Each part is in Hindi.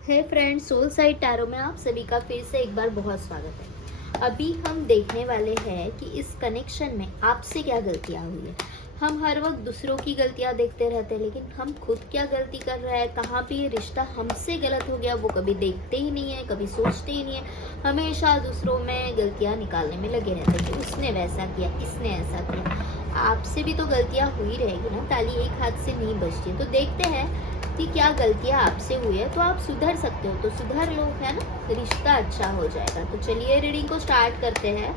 हे फ्रेंड्स, सोल साइड टैरो में आप सभी का फिर से एक बार बहुत स्वागत है। अभी हम देखने वाले हैं कि इस कनेक्शन में आपसे क्या गलतियां हुई है। हम हर वक्त दूसरों की गलतियां देखते रहते हैं, लेकिन हम खुद क्या गलती कर रहे हैं, कहाँ पे ये रिश्ता हमसे गलत हो गया, वो कभी देखते ही नहीं है, कभी सोचते ही नहीं है। हमेशा दूसरों में गलतियां निकालने में लगे रहते हैं कि उसने वैसा किया, इसने ऐसा किया। आपसे भी तो गलतियां हुई रहेगी ना, ताली एक हाथ से नहीं बजती। तो देखते हैं कि क्या गलतियां आपसे हुई है, तो आप सुधर सकते हो, तो सुधर लो, है ना, रिश्ता अच्छा हो जाएगा। तो चलिए रीडिंग को स्टार्ट करते हैं।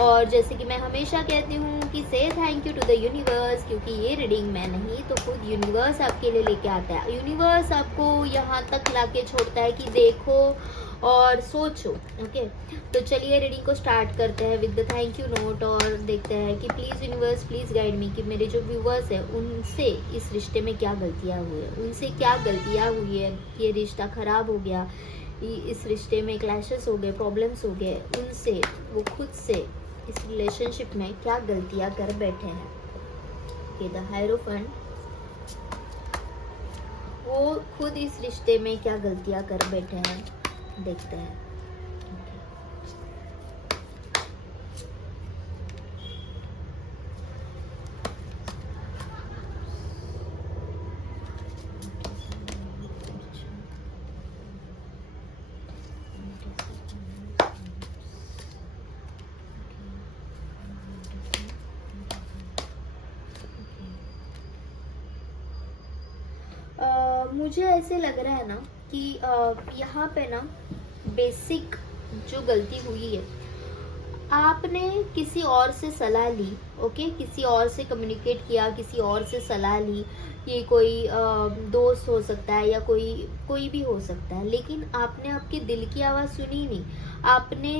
और जैसे कि मैं हमेशा कहती हूँ कि say thank you to the universe, क्योंकि ये रीडिंग मैं नहीं तो खुद यूनिवर्स आपके लिए लेके आता है। यूनिवर्स आपको यहाँ तक लाके छोड़ता है कि देखो और सोचो। ओके, तो चलिए रीडिंग को स्टार्ट करते हैं with the thank you note और देखते हैं कि please universe please guide me कि मेरे जो व्यूवर्स हैं उनसे इस रिश्ते में क्या गलतियाँ हुई है, उनसे क्या गलतियाँ हुई है, ये रिश्ता ख़राब हो गया, इस रिश्ते में क्लैशेस हो गए, प्रॉब्लम्स हो गए, उनसे वो खुद से इस रिलेशनशिप में क्या गलतियाँ कर बैठे हैं। कि द हायरोफेंट वो खुद इस रिश्ते में क्या गलतियाँ कर बैठे हैं, देखते हैं। मुझे ऐसे लग रहा है ना कि यहाँ पे ना बेसिक जो गलती हुई है, आपने किसी और से सलाह ली। ओके, किसी और से कम्युनिकेट किया, किसी और से सलाह ली। ये कोई दोस्त हो सकता है या कोई कोई भी हो सकता है, लेकिन आपने आपके दिल की आवाज़ सुनी नहीं। आपने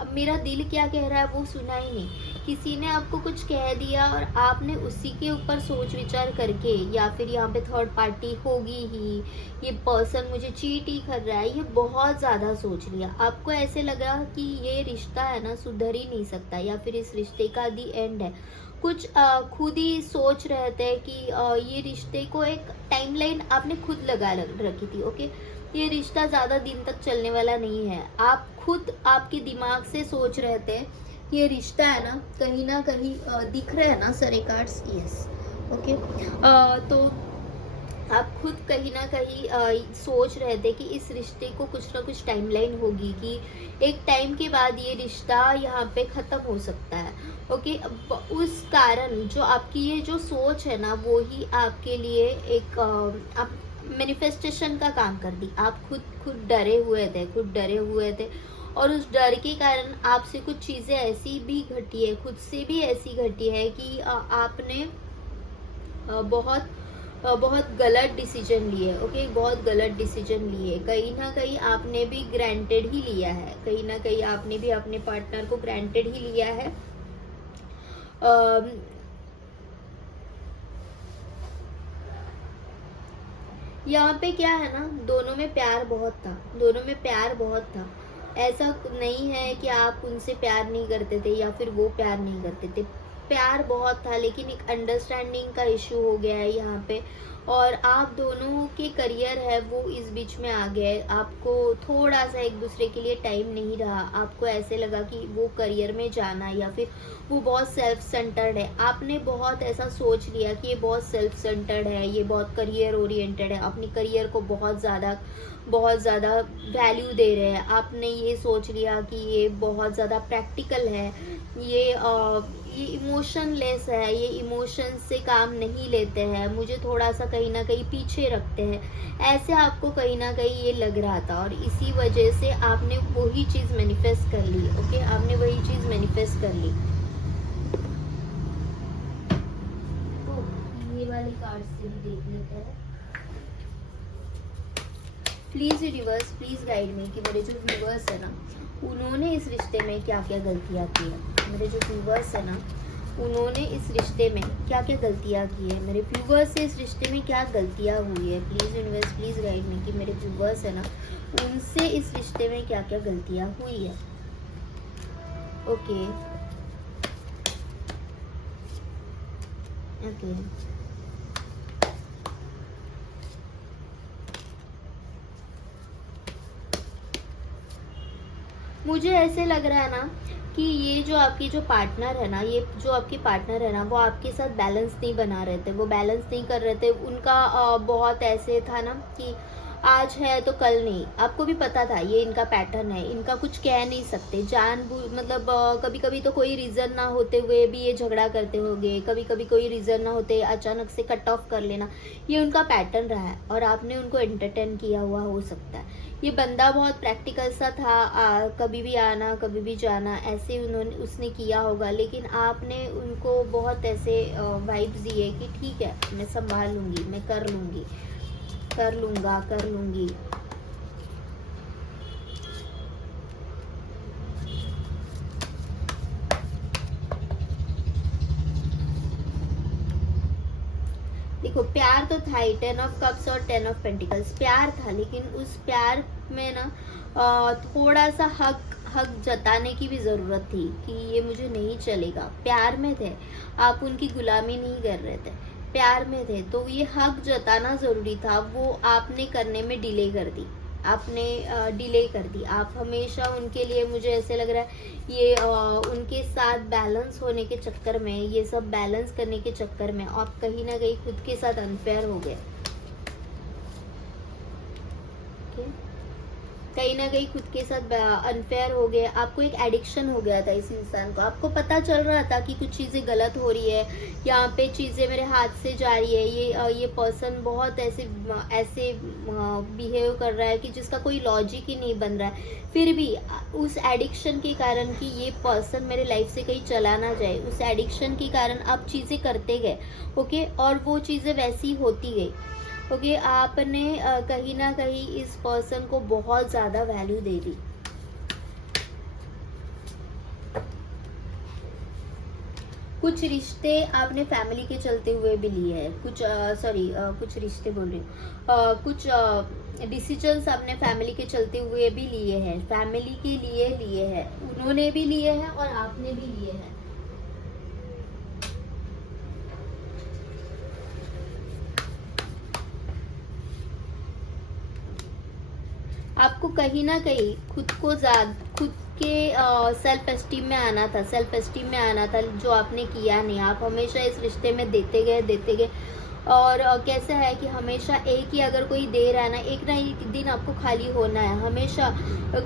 अब मेरा दिल क्या कह रहा है वो सुना ही नहीं। किसी ने आपको कुछ कह दिया और आपने उसी के ऊपर सोच विचार करके, या फिर यहाँ पे थर्ड पार्टी होगी ही, ये पर्सन मुझे चीट ही कर रहा है, ये बहुत ज़्यादा सोच लिया। आपको ऐसे लगा कि ये रिश्ता है ना सुधर ही नहीं सकता, या फिर इस रिश्ते का दी एंड है। कुछ खुद ही सोच रहे थे कि ये रिश्ते को एक टाइमलाइन आपने खुद लगा रखी थी। ओके, ये रिश्ता ज़्यादा दिन तक चलने वाला नहीं है। आप खुद आपके दिमाग से सोच रहे थे ये रिश्ता है ना कहीं दिख रहा है ना सारे कार्ड्स, यस। ओके, तो आप खुद कहीं ना कहीं सोच रहे थे कि इस रिश्ते को कुछ ना कुछ टाइमलाइन होगी कि एक टाइम के बाद ये रिश्ता यहाँ पे ख़त्म हो सकता है। ओके, उस कारण जो आपकी ये जो सोच है ना, वो ही आपके लिए एक आप मैनिफेस्टेशन का काम कर दी। आप खुद डरे हुए थे, और उस डर के कारण आपसे कुछ चीज़ें ऐसी भी घटी है, खुद से भी ऐसी घटी है कि आपने बहुत गलत डिसीजन लिए। ओके, बहुत गलत डिसीजन लिए। कहीं ना कहीं आपने भी ग्रांटेड ही लिया है, कहीं ना कहीं आपने भी अपने पार्टनर को ग्रांटेड ही लिया है। यहाँ पे क्या है ना, दोनों में प्यार बहुत था, दोनों में प्यार बहुत था। ऐसा नहीं है कि आप उनसे प्यार नहीं करते थे या फिर वो प्यार नहीं करते थे। प्यार बहुत था, लेकिन एक अंडरस्टैंडिंग का इशू हो गया है यहाँ पे। और आप दोनों के करियर है वो इस बीच में आ गए। आपको थोड़ा सा एक दूसरे के लिए टाइम नहीं रहा। आपको ऐसे लगा कि वो करियर में जाना, या फिर वो बहुत सेल्फ सेंटर्ड है। आपने बहुत ऐसा सोच लिया कि ये बहुत सेल्फ सेंटर्ड है, ये बहुत करियर ओरिएंटेड है, अपने करियर को बहुत ज़्यादा वैल्यू दे रहे हैं। आपने ये सोच लिया कि ये बहुत ज़्यादा प्रैक्टिकल है, ये इमोशनलेस है, ये इमोशन से काम नहीं लेते हैं, मुझे थोड़ा सा कहीं ना कहीं पीछे रखते हैं। ऐसे आपको कहीं ना कहीं ये लग रहा था, और इसी वजह से आपने वही चीज़ मैनिफेस्ट कर ली। ओके, आपने वही चीज़ मैनिफेस्ट कर ली। तो ये वाली कार्ड से भी देख लेते हैं। Please universe please guide me कि मेरे जो व्यूवर्स है ना, उन्होंने इस रिश्ते में क्या क्या गलतियाँ की है। मेरे जो व्यूवर्स है ना, उन्होंने इस रिश्ते में क्या क्या गलतियाँ की है। मेरे व्यूवर्स से इस रिश्ते में क्या गलतियाँ हुई है। Please universe please guide me कि मेरे व्यूवर्स है ना, उनसे इस रिश्ते में क्या क्या गलतियाँ हुई है। ओके ओके, मुझे ऐसे लग रहा है ना कि ये जो आपकी जो पार्टनर है ना, ये जो आपकी पार्टनर है ना, वो आपके साथ बैलेंस नहीं बना रहे थे, वो बैलेंस नहीं कर रहे थे। उनका बहुत ऐसे था ना कि आज है तो कल नहीं। आपको भी पता था ये इनका पैटर्न है, इनका कुछ कह नहीं सकते मतलब कभी कभी तो कोई रीज़न ना होते हुए भी ये झगड़ा करते होंगे, कभी कभी कोई रीज़न ना होते अचानक से कट ऑफ कर लेना, ये उनका पैटर्न रहा है और आपने उनको एंटरटेन किया हुआ हो सकता है। ये बंदा बहुत प्रैक्टिकल सा था, कभी भी आना कभी भी जाना ऐसे उसने किया होगा, लेकिन आपने उनको बहुत ऐसे वाइब्स दिए कि ठीक है मैं संभाल लूँगी, मैं कर लूँगी, कर लूँगा, कर लूँगी। देखो प्यार तो था ही, 10 ऑफ कप्स और 10 ऑफ पेंटिकल्स प्यार था, लेकिन उस प्यार में ना थोड़ा सा हक जताने की भी ज़रूरत थी कि ये मुझे नहीं चलेगा। प्यार में थे आप, उनकी गुलामी नहीं कर रहे थे, प्यार में थे, तो ये हक जताना ज़रूरी था, वो आपने करने में डिले कर दी, आपने डिले कर दी। आप हमेशा उनके लिए, मुझे ऐसे लग रहा है ये उनके साथ बैलेंस होने के चक्कर में, ये सब बैलेंस करने के चक्कर में आप कहीं ना कहीं खुद के साथ अनफेयर हो गए। कहीं ना कहीं खुद के साथ अनफेयर हो गए, आपको एक एडिक्शन हो गया था इस इंसान को। आपको पता चल रहा था कि कुछ चीज़ें गलत हो रही है, यहाँ पे चीज़ें मेरे हाथ से जा रही है, ये पर्सन बहुत ऐसे ऐसे बिहेव कर रहा है कि जिसका कोई लॉजिक ही नहीं बन रहा है। फिर भी उस एडिक्शन के कारण कि ये पर्सन मेरे लाइफ से कहीं चला ना जाए, उस एडिक्शन के कारण आप चीज़ें करते गए, ओके, और वो चीज़ें वैसी होती गई, ओके। आपने कहीं ना कहीं इस पर्सन को बहुत ज़्यादा वैल्यू दे दी। कुछ रिश्ते आपने फैमिली के चलते हुए भी लिए हैं, कुछ रिश्ते बोल रही हूँ, कुछ डिसीजंस आपने फैमिली के चलते हुए भी लिए हैं, फैमिली के लिए हैं, उन्होंने भी लिए हैं और आपने भी लिए हैं। आपको कहीं ना कहीं खुद के सेल्फ एस्टीम में आना था, जो आपने किया नहीं। आप हमेशा इस रिश्ते में देते गए और कैसा है कि हमेशा एक ही अगर कोई दे रहा है ना एक दिन आपको खाली होना है। हमेशा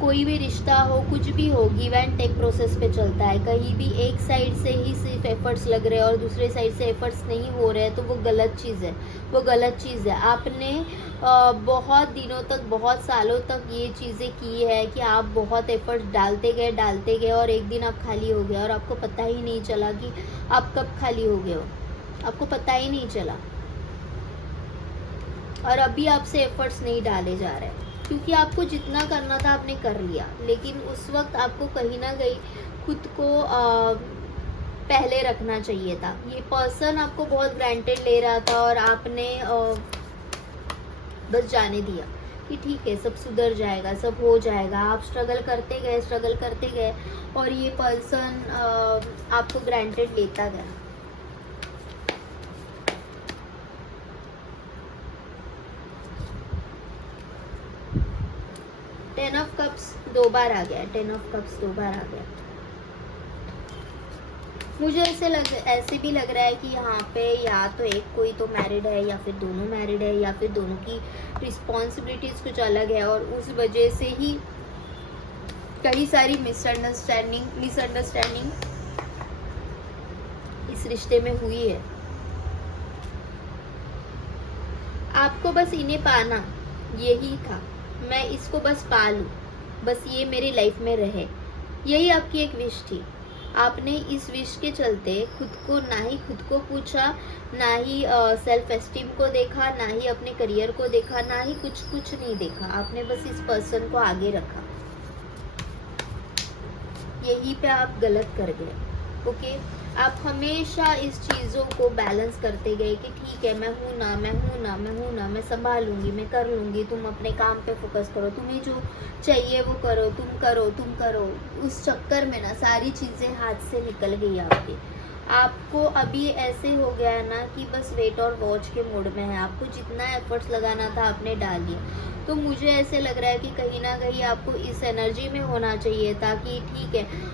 कोई भी रिश्ता हो, कुछ भी हो, गिव एंड टेक प्रोसेस पे चलता है। कहीं भी एक साइड से ही सिर्फ एफर्ट्स लग रहे हैं और दूसरे साइड से एफर्ट्स नहीं हो रहे हैं तो वो गलत चीज़ है। आपने बहुत दिनों तक, बहुत सालों तक ये चीज़ें की है कि आप बहुत एफर्ट डालते गए और एक दिन आप खाली हो गए और आपको पता ही नहीं चला कि आप कब खाली हो गए हो, आपको पता ही नहीं चला। और अभी आपसे एफर्ट्स नहीं डाले जा रहे क्योंकि आपको जितना करना था आपने कर लिया, लेकिन उस वक्त आपको कहीं ना कहीं खुद को पहले रखना चाहिए था। ये पर्सन आपको बहुत ग्रांटेड ले रहा था और आपने बस जाने दिया कि ठीक है सब सुधर जाएगा, सब हो जाएगा। आप स्ट्रगल करते गए और ये पर्सन आपको ग्रांटेड लेता गया। टेन ऑफ कप्स 2 बार आ गया। मुझे ऐसे भी लग रहा है कि यहाँ पे या तो एक कोई तो मैरिड है या फिर दोनों मैरिड है या फिर दोनों की रिस्पॉन्सिबिलिटीज कुछ अलग है और उस वजह से ही कई सारी मिसअंडरस्टैंडिंग इस रिश्ते में हुई है। आपको बस इन्हें पाना यही था, मैं इसको बस पा लूँ, बस ये मेरी लाइफ में रहे, यही आपकी एक विश थी। आपने इस विश के चलते ना ही खुद को पूछा, ना ही सेल्फ एस्टीम को देखा, ना ही अपने करियर को देखा, ना ही कुछ नहीं देखा। आपने बस इस पर्सन को आगे रखा। यहीं पे आप गलत कर गए, ओके। आप हमेशा इस चीज़ों को बैलेंस करते गए कि ठीक है मैं हूँ ना, मैं संभालूंगी, मैं कर लूँगी, तुम अपने काम पे फोकस करो, तुम्हें जो चाहिए वो करो, तुम करो। उस चक्कर में ना सारी चीज़ें हाथ से निकल गई आपके। आपको अभी ऐसे हो गया है ना कि बस वेट और वॉच के मोड में है, आपको जितना एफर्ट्स लगाना था आपने डाल दिया। तो मुझे ऐसे लग रहा है कि कहीं ना कहीं आपको इस एनर्जी में होना चाहिए, ताकि ठीक है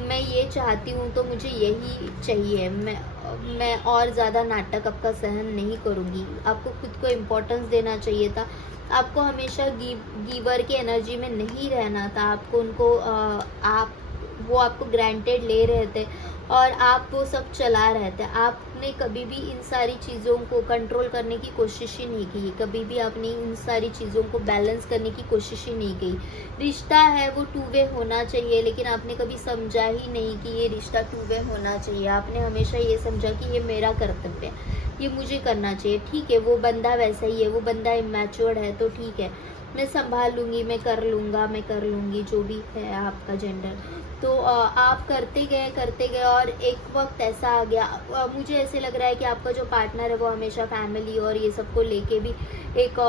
मैं ये चाहती हूँ तो मुझे यही चाहिए, मैं और ज़्यादा नाटक आपका सहन नहीं करूँगी। आपको खुद को इम्पोर्टेंस देना चाहिए था, आपको हमेशा गिवर की एनर्जी में नहीं रहना था। आपको उनको आप वो आपको ग्रांटेड ले रहे थे और आप वो सब चला रहे थे। आपने कभी भी इन सारी चीज़ों को कंट्रोल करने की कोशिश ही नहीं की, कभी भी आपने इन सारी चीज़ों को बैलेंस करने की कोशिश ही नहीं की। रिश्ता है वो टू वे होना चाहिए, लेकिन आपने कभी समझा ही नहीं कि ये रिश्ता टू वे होना चाहिए। आपने हमेशा ये समझा कि ये मेरा कर्तव्य है, ये मुझे करना चाहिए। ठीक है, वो बंदा वैसा ही है, वो बंदा इमैच्योर्ड है तो ठीक है, मैं संभाल लूँगी, मैं कर लूँगा, मैं कर लूँगी, जो भी है आपका जेंडर। तो आप करते गए और एक वक्त ऐसा आ गया, मुझे ऐसे लग रहा है कि आपका जो पार्टनर है वो हमेशा फैमिली और ये सब को लेके भी एक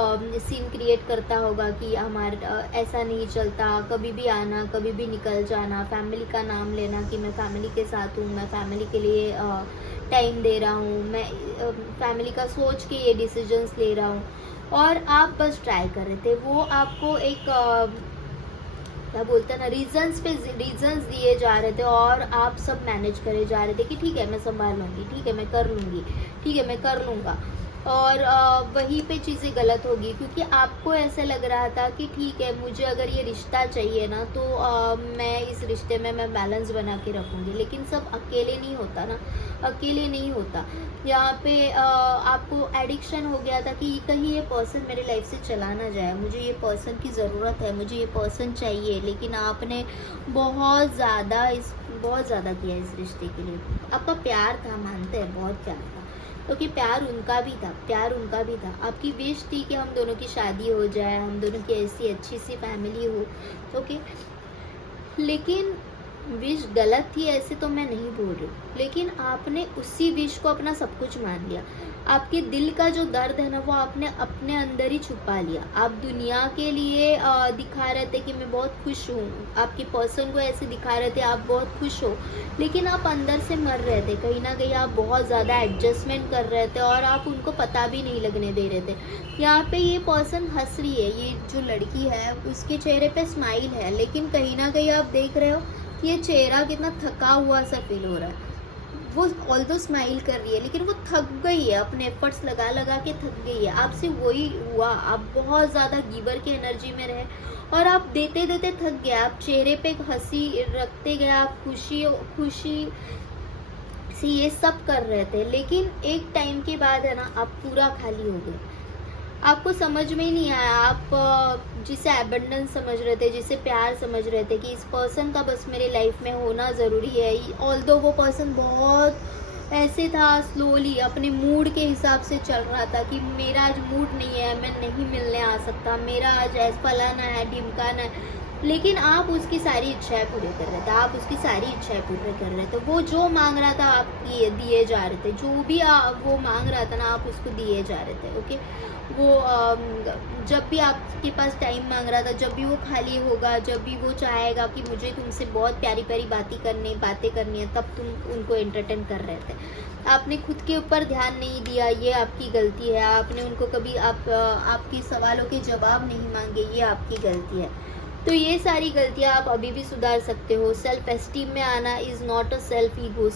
सीन क्रिएट करता होगा कि हमारा ऐसा नहीं चलता, कभी भी आना, कभी भी निकल जाना, फैमिली का नाम लेना कि मैं फैमिली के साथ हूँ, मैं फैमिली के लिए टाइम दे रहा हूँ, मैं फैमिली का सोच के ये डिसीजंस ले रहा हूँ। और आप बस ट्राई कर रहे थे, वो आपको एक क्या बोलते हैं ना, रीजंस दिए जा रहे थे और आप सब मैनेज करे जा रहे थे कि ठीक है मैं संभाल लूँगी, ठीक है मैं कर लूँगी, ठीक है मैं कर लूँगा। और वहीं पे चीज़ें गलत होगी, क्योंकि आपको ऐसे लग रहा था कि ठीक है मुझे अगर ये रिश्ता चाहिए ना तो मैं इस रिश्ते में मैं बैलेंस बना के रखूँगी। लेकिन सब अकेले नहीं होता ना, अकेले नहीं होता। यहाँ पे आपको एडिक्शन हो गया था कि कहीं ये पर्सन मेरे लाइफ से चला ना जाए, मुझे ये पर्सन की ज़रूरत है, मुझे ये पर्सन चाहिए। लेकिन आपने बहुत ज़्यादा किया इस रिश्ते के लिए। आपका प्यार था, मानते हैं, बहुत प्यार था, क्योंकि प्यार उनका भी था, प्यार उनका भी था। आपकी विश थी कि हम दोनों की शादी हो जाए, हम दोनों की ऐसी अच्छी सी फैमिली हो, ओके। लेकिन विश गलत थी ऐसे तो मैं नहीं बोल रही हूँ, लेकिन आपने उसी विश को अपना सब कुछ मान लिया। आपके दिल का जो दर्द है ना वो आपने अपने अंदर ही छुपा लिया। आप दुनिया के लिए दिखा रहे थे कि मैं बहुत खुश हूँ, आपके पर्सन को ऐसे दिखा रहे थे आप बहुत खुश हो, लेकिन आप अंदर से मर रहे थे। कहीं ना कहीं आप बहुत ज़्यादा एडजस्टमेंट कर रहे थे और आप उनको पता भी नहीं लगने दे रहे थे। यहाँ पे ये पर्सन हंस रही है, ये जो लड़की है उसके चेहरे पे स्माइल है, लेकिन कहीं ना कहीं आप देख रहे हो कि ये चेहरा कितना थका हुआ सा फील हो रहा है। वो ऑल्दो स्माइल कर रही है लेकिन वो थक गई है, अपने एफर्ट्स लगा लगा के थक गई है। आपसे वही हुआ, आप बहुत ज़्यादा गिवर की एनर्जी में रहे और आप देते देते थक गए। आप चेहरे पे हंसी रखते गए, आप खुशी खुशी से ये सब कर रहे थे, लेकिन एक टाइम के बाद है ना आप पूरा खाली हो गए। आपको समझ में ही नहीं आया, आप जिसे एबंडेंस समझ रहे थे, जिसे प्यार समझ रहे थे कि इस पर्सन का बस मेरे लाइफ में होना ज़रूरी है। ऑल्दो वो पर्सन बहुत ऐसे था, स्लोली अपने मूड के हिसाब से चल रहा था कि मेरा आज मूड नहीं है, मैं नहीं मिलने आ सकता, मेरा आज फलाना है, ढिमकाना है। लेकिन आप उसकी सारी इच्छाएं पूरी कर रहे थे, आप उसकी सारी इच्छाएं पूरी कर रहे थे। वो जो मांग रहा था आप दिए जा रहे थे, जो भी वो मांग रहा था ना आप उसको दिए जा रहे थे, ओके। वो जब भी आपके पास टाइम मांग रहा था, जब भी वो खाली होगा, जब भी वो चाहेगा कि मुझे तुमसे बहुत प्यारी प्यारी बातें करनी है, तब तुम उनको एंटरटेन कर रहे थे। आपने खुद के ऊपर ध्यान नहीं दिया, ये आपकी गलती है। आपने उनको कभी आपके सवालों के जवाब नहीं मांगे, ये आपकी गलती है। तो ये सारी गलतियाँ आप अभी भी सुधार सकते हो। सेल्फ एस्टीम में आना is not a self ego,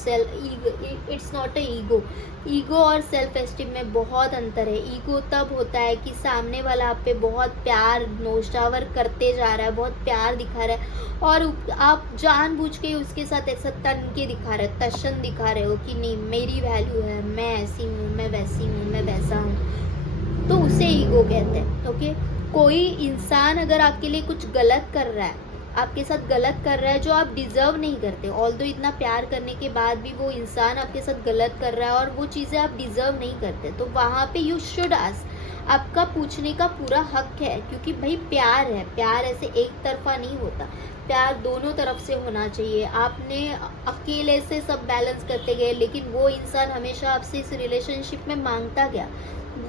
it's not a ego. Ego और सेल्फ एस्टीम में बहुत अंतर है। ईगो तब होता है कि सामने वाला आप पे बहुत प्यार नोशावर करते जा रहा है, बहुत प्यार दिखा रहा है और आप जानबूझ के उसके साथ ऐसा तन के दिखा रहे हो, तशन दिखा रहे हो कि नहीं मेरी वैल्यू है, मैं ऐसी हूँ, मैं वैसी हूँ, मैं वैसा हूँ, तो उसे ईगो कहते हैं, ओके। कोई इंसान अगर आपके लिए कुछ गलत कर रहा है, आपके साथ गलत कर रहा है जो आप डिजर्व नहीं करते, ऑल्दो इतना प्यार करने के बाद भी वो इंसान आपके साथ गलत कर रहा है और वो चीज़ें आप डिजर्व नहीं करते, तो वहाँ पे यू शुड आस्क। आपका पूछने का पूरा हक है, क्योंकि भाई प्यार है, प्यार ऐसे एक तरफा नहीं होता, प्यार दोनों तरफ से होना चाहिए। आपने अकेले से सब बैलेंस करते गए, लेकिन वो इंसान हमेशा आपसे इस रिलेशनशिप में मांगता गया।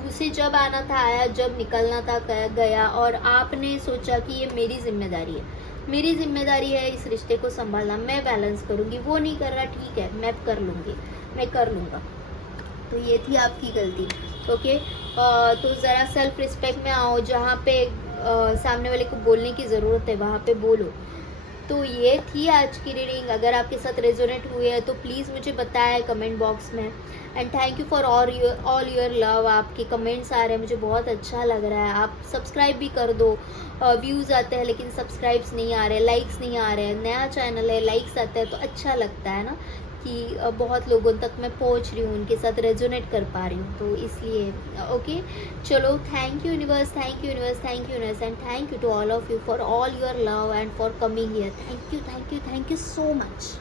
उसे जब आना था आया, जब निकलना था गया, और आपने सोचा कि ये मेरी जिम्मेदारी है। मेरी जिम्मेदारी है इस रिश्ते को संभालना, मैं बैलेंस करूँगी, वो नहीं कर रहा ठीक है, मैं कर लूँगी, मैं कर लूँगा। तो ये थी आपकी गलती। ओके, तो ज़रा सेल्फ रिस्पेक्ट में आओ, जहाँ पे सामने वाले को बोलने की ज़रूरत है वहाँ पे बोलो। तो ये थी आज की रीडिंग। अगर आपके साथ रेजोनेट हुए है तो प्लीज़ मुझे बताएं कमेंट बॉक्स में। And thank you for all your love. आपके कमेंट्स आ रहे हैं, मुझे बहुत अच्छा लग रहा है। आप सब्सक्राइब भी कर दो। व्यूज़ आते हैं लेकिन सब्सक्राइब्स नहीं आ रहे, लाइक्स नहीं आ रहे हैं। नया चैनल है, लाइक्स आते हैं तो अच्छा लगता है ना कि बहुत लोगों तक मैं पहुंच रही हूँ, उनके साथ रेजोनेट कर पा रही हूँ, तो इसलिए ओके। चलो, thank you universe, thank you universe, thank you universe, and thank you to all of you for all your love and for coming here. Thank you, thank you, thank you so much.